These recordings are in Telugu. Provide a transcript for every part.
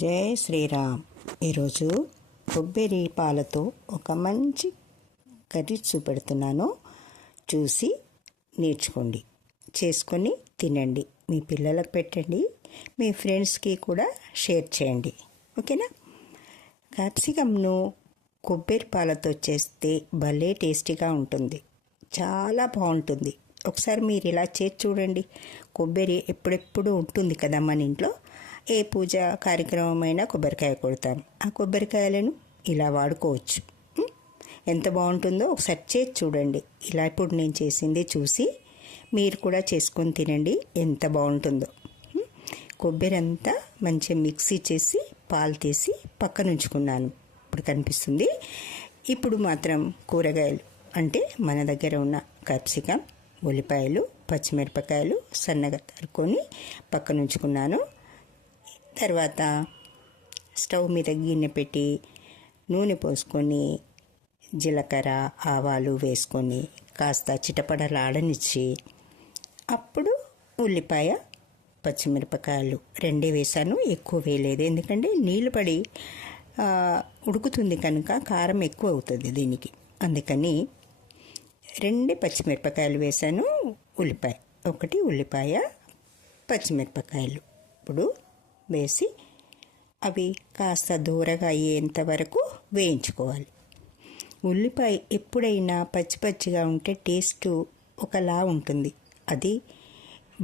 జై శ్రీరామ్. ఈరోజు కొబ్బరి పాలతో ఒక మంచి కర్రీ చూపెడుతున్నాను. చూసి నేర్చుకోండి, చేసుకొని తినండి, మీ పిల్లలకు పెట్టండి, మీ ఫ్రెండ్స్కి కూడా షేర్ చేయండి. ఓకేనా? క్యాప్సికమ్ను కొబ్బరి పాలతో చేస్తే భలే టేస్టీగా ఉంటుంది, చాలా బాగుంటుంది. ఒకసారి మీరు ఇలా చేసి చూడండి. కొబ్బరి ఎప్పుడెప్పుడు ఉంటుంది కదా మన ఇంట్లో. ఏ పూజ కార్యక్రమమైనా కొబ్బరికాయ కొడతాం. ఆ కొబ్బరికాయలను ఇలా వాడుకోవచ్చు. ఎంత బాగుంటుందో ఒకసారి చేసి చూడండి. ఇలా ఇప్పుడు నేను చేసింది చూసి మీరు కూడా చేసుకొని తినండి, ఎంత బాగుంటుందో. కొబ్బరి అంతా మంచిగా మిక్సీ చేసి పాలు తీసి పక్కన ఉంచుకున్నాను. ఇప్పుడు కనిపిస్తుంది. ఇప్పుడు మాత్రం కూరగాయలు అంటే మన దగ్గర ఉన్న క్యాప్సికమ్, ఉల్లిపాయలు, పచ్చిమిరపకాయలు సన్నగా తరుక్కొని పక్కన ఉంచుకున్నాను. తర్వాత స్టవ్ మీద గిన్నె పెట్టి నూనె పోసుకొని జీలకర్ర, ఆవాలు వేసుకొని కాస్త చిటపటలాడనిచ్చి అప్పుడు ఉల్లిపాయ, పచ్చిమిరపకాయలు రెండే వేసాను. ఎక్కువ వేయలేదు, ఎందుకంటే నీళ్ళు పడి ఉడుకుతుంది కనుక కారం ఎక్కువ అవుతుంది దీనికి. అందుకని 2 పచ్చిమిరపకాయలు వేసాను. ఒకటి ఉల్లిపాయ, పచ్చిమిరపకాయలు ఇప్పుడు వేసి అవి కాస్త దూరగా అయ్యేంత వరకు వేయించుకోవాలి. ఉల్లిపాయ ఎప్పుడైనా పచ్చి పచ్చిగా ఉంటే టేస్ట్ ఒకలా ఉంటుంది, అది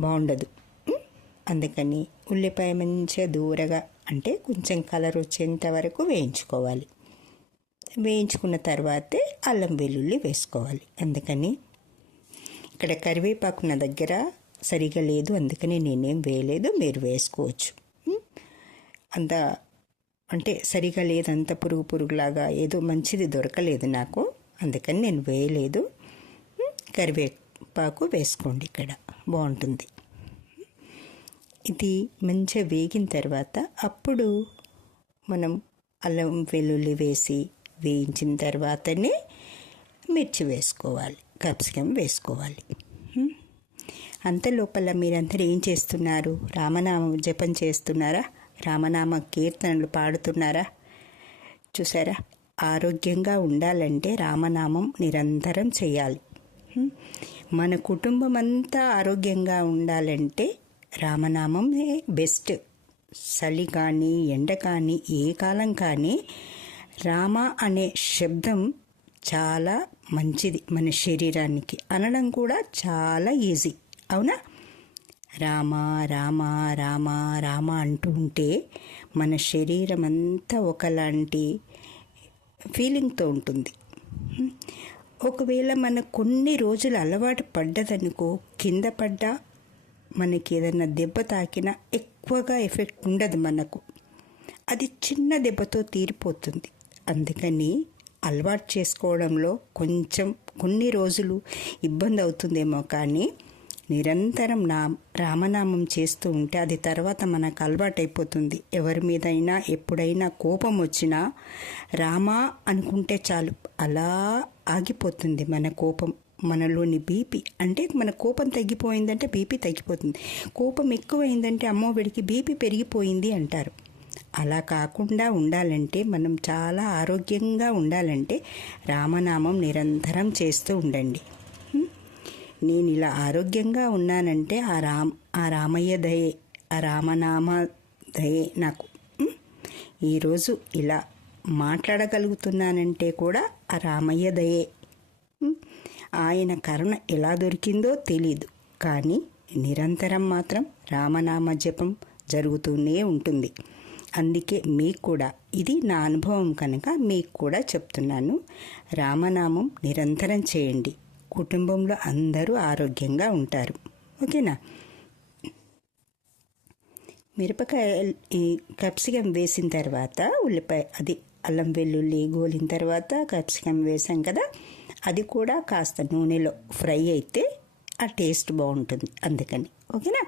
బాగుండదు. అందుకని ఉల్లిపాయ మంచిగా దూరగా అంటే కొంచెం కలర్ వచ్చేంత వరకు వేయించుకోవాలి. వేయించుకున్న తర్వాతే అల్లం వెల్లుల్లి వేసుకోవాలి. అందుకని ఇక్కడ కరివేపాకు నా దగ్గర సరిగా లేదు, అందుకని నేనేం వేయలేదు, మీరు వేసుకోవచ్చు. అంత అంటే సరిగా లేదు, అంత పురుగులాగా ఏదో మంచిది దొరకలేదు నాకు, అందుకని నేను వేయలేదు. కరివేపాకు వేసుకోండి, ఇక్కడ బాగుంటుంది. ఇది మంచిగా వేగిన తర్వాత అప్పుడు మనం అల్లం వెల్లుల్లి వేసి వేయించిన తర్వాతనే మిర్చి వేసుకోవాలి, క్యాప్సికమ్ వేసుకోవాలి. అంత లోపల మీరందరూ ఏం చేస్తున్నారు? రామనామ జపం చేస్తున్నారా? రామనామ కీర్తనలు పాడుతున్నారా? చూసారా? ఆరోగ్యంగా ఉండాలంటే రామనామం నిరంతరం చేయాలి. మన కుటుంబం అంతా ఆరోగ్యంగా ఉండాలంటే రామనామమే బెస్ట్. చలి కానీ ఎండ కానీ ఏ కాలం కానీ రామ అనే శబ్దం చాలా మంచిది మన శరీరానికి. అనడం కూడా చాలా ఈజీ, అవునా? రామ రామ రామ రామ అంటూ ఉంటే మన శరీరం అంతా ఒకలాంటి ఫీలింగ్తో ఉంటుంది. ఒకవేళ మన కొన్ని రోజులు అలవాటు పడ్డదనుకో, కింద పడ్డా మనకి ఏదైనా దెబ్బ తాకినా ఎక్కువగా ఎఫెక్ట్ ఉండదు మనకు, అది చిన్న దెబ్బతో తీరిపోతుంది. అందుకని అలవాటు చేసుకోవడంలో కొన్ని రోజులు ఇబ్బంది అవుతుందేమో, కానీ నిరంతరం రామనామం చేస్తూ ఉంటే అది తర్వాత మనకు అలవాటు అయిపోతుంది. ఎవరి మీదైనా ఎప్పుడైనా కోపం వచ్చినా రామ అనుకుంటే చాలు, అలా ఆగిపోతుంది మన కోపం. మనలోని బీపీ అంటే మన కోపం తగ్గిపోయిందంటే బీపీ తగ్గిపోతుంది. కోపం ఎక్కువైందంటే అమ్మో వీడికి బీపీ పెరిగిపోయింది అంటారు. అలా కాకుండా ఉండాలంటే, మనం చాలా ఆరోగ్యంగా ఉండాలంటే రామనామం నిరంతరం చేస్తూ ఉండండి. నేను ఇలా ఆరోగ్యంగా ఉన్నానంటే ఆ రామయ్య దయే, ఆ రామనామ దయే నాకు. ఈరోజు ఇలా మాట్లాడగలుగుతున్నానంటే కూడా ఆ రామయ్య దయే. ఆయన కరుణ ఎలా దొరికిందో తెలీదు, కానీ నిరంతరం మాత్రం రామనామ జపం జరుగుతూనే ఉంటుంది. అందుకే మీకు కూడా ఇది నా అనుభవం కనుక మీకు కూడా చెప్తున్నాను. రామనామం నిరంతరం చేయండి, కుటుంబంలో అందరూ ఆరోగ్యంగా ఉంటారు. ఓకేనా? మిరపకాయ ఈ క్యాప్సికమ్ వేసిన తర్వాత ఉల్లిపాయ అది అల్లం వెల్లుల్లి గోలిన తర్వాత క్యాప్సికమ్ వేసాం కదా, అది కూడా కాస్త నూనెలో ఫ్రై అయితే ఆ టేస్ట్ బాగుంటుంది. అందుకని ఓకేనా?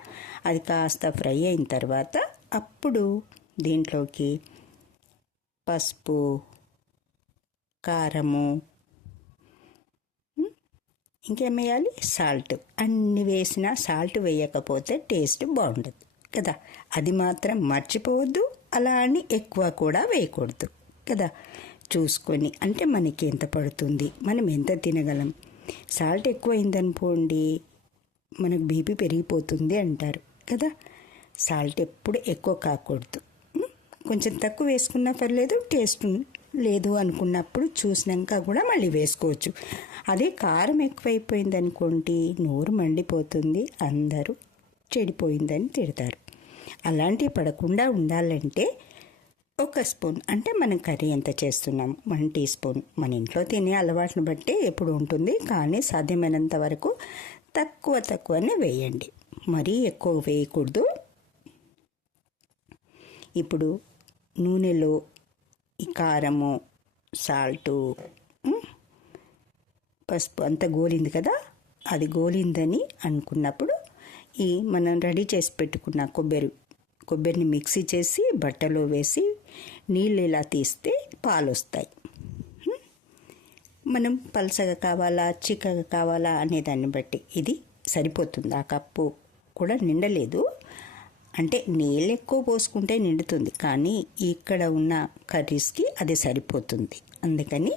అది కాస్త ఫ్రై అయిన తర్వాత అప్పుడు దీంట్లోకి పసుపు, కారము, ఇంకేం వేయాలి, సాల్ట్. అన్ని వేసినా సాల్ట్ వేయకపోతే టేస్ట్ బాగుండదు కదా, అది మాత్రం మర్చిపోవద్దు. అలా అని ఎక్కువ కూడా వేయకూడదు కదా. చూసుకొని, అంటే మనకి ఎంత పడుతుంది, మనం ఎంత తినగలం. సాల్ట్ ఎక్కువ అయిందనుకోండి మనకు బీపీ పెరిగిపోతుంది అంటారు కదా. సాల్ట్ ఎప్పుడు ఎక్కువ కాకూడదు. కొంచెం తక్కువ వేసుకున్నా పర్లేదు, టేస్ట్ లేదు అనుకున్నప్పుడు చూసినాక కూడా మళ్ళీ వేసుకోవచ్చు. అదే కారం ఎక్కువైపోయింది అనుకోండి నోరు మండిపోతుంది, అందరూ చెడిపోయిందని తిడతారు. అలాంటివి పడకుండా ఉండాలంటే ఒక స్పూన్, అంటే మనం కర్రీ ఎంత చేస్తున్నాం 1 టీ స్పూన్, మన ఇంట్లో తినే అలవాటును బట్టి ఎప్పుడు ఉంటుంది, కానీ సాధ్యమైనంత వరకు తక్కువనే వేయండి, మరీ ఎక్కువ వేయకూడదు. ఇప్పుడు నూనెలో ఈ కారము, సాల్టు, పసుపు అంతా గోలింది కదా. అది గోలిందని అనుకున్నప్పుడు ఈ మనం రెడీ చేసి పెట్టుకున్న కొబ్బరిని మిక్సీ చేసి బట్టలో వేసి నీళ్ళు ఇలా తీస్తే పాలు వస్తాయి. మనం పలసగా కావాలా చిక్కగా కావాలా అనే దాన్ని బట్టి ఇది సరిపోతుంది. ఆ కప్పు కూడా నిండలేదు, అంటే నీళ్ళు ఎక్కువ పోసుకుంటే నిండుతుంది, కానీ ఇక్కడ ఉన్న కర్రీస్కి అది సరిపోతుంది. అందుకని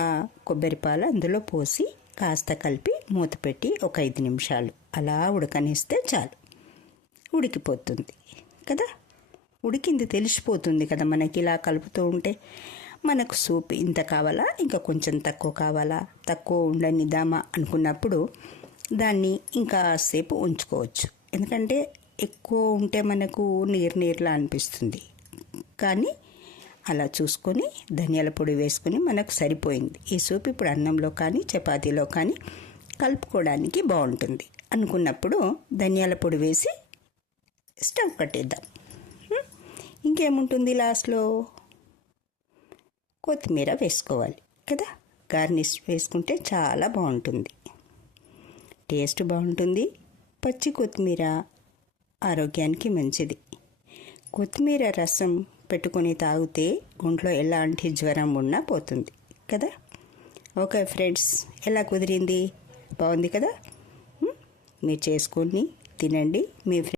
ఆ కొబ్బరి పాలు అందులో పోసి కాస్త కలిపి మూత పెట్టి ఒక 5 నిమిషాలు అలా ఉడకనిస్తే చాలు, ఉడికిపోతుంది కదా. ఉడికింది తెలిసిపోతుంది కదా మనకి, ఇలా కలుపుతూ ఉంటే. మనకు సూప్ ఇంత కావాలా, ఇంకా కొంచెం తక్కువ కావాలా, తక్కువ ఉండనిద్దామా అనుకున్నప్పుడు దాన్ని ఇంకా సేపు ఉంచుకోవచ్చు. ఎందుకంటే ఎక్కువ ఉంటే మనకు నీరులా అనిపిస్తుంది, కానీ అలా చూసుకొని ధనియాల పొడి వేసుకొని మనకు సరిపోయింది. ఈ సూప్ ఇప్పుడు అన్నంలో కానీ చపాతీలో కానీ కలుపుకోవడానికి బాగుంటుంది అనుకున్నప్పుడు ధనియాల పొడి వేసి స్టవ్ కట్టేద్దాం. ఇంకేముంటుంది, లాస్ట్లో కొత్తిమీర వేసుకోవాలి కదా. గార్నిష్ వేసుకుంటే చాలా బాగుంటుంది, టేస్ట్ బాగుంటుంది. పచ్చి కొత్తిమీర ఆరోగ్యానికి మంచిది. కొత్తిమీర రసం పెట్టుకొని తాగితే ఒంట్లో ఎలాంటి జ్వరం ఉన్నా పోతుంది కదా. ఓకే ఫ్రెండ్స్, ఎలా కుదిరింది, బాగుంది కదా. మీరు చేసుకొని తినండి, మీ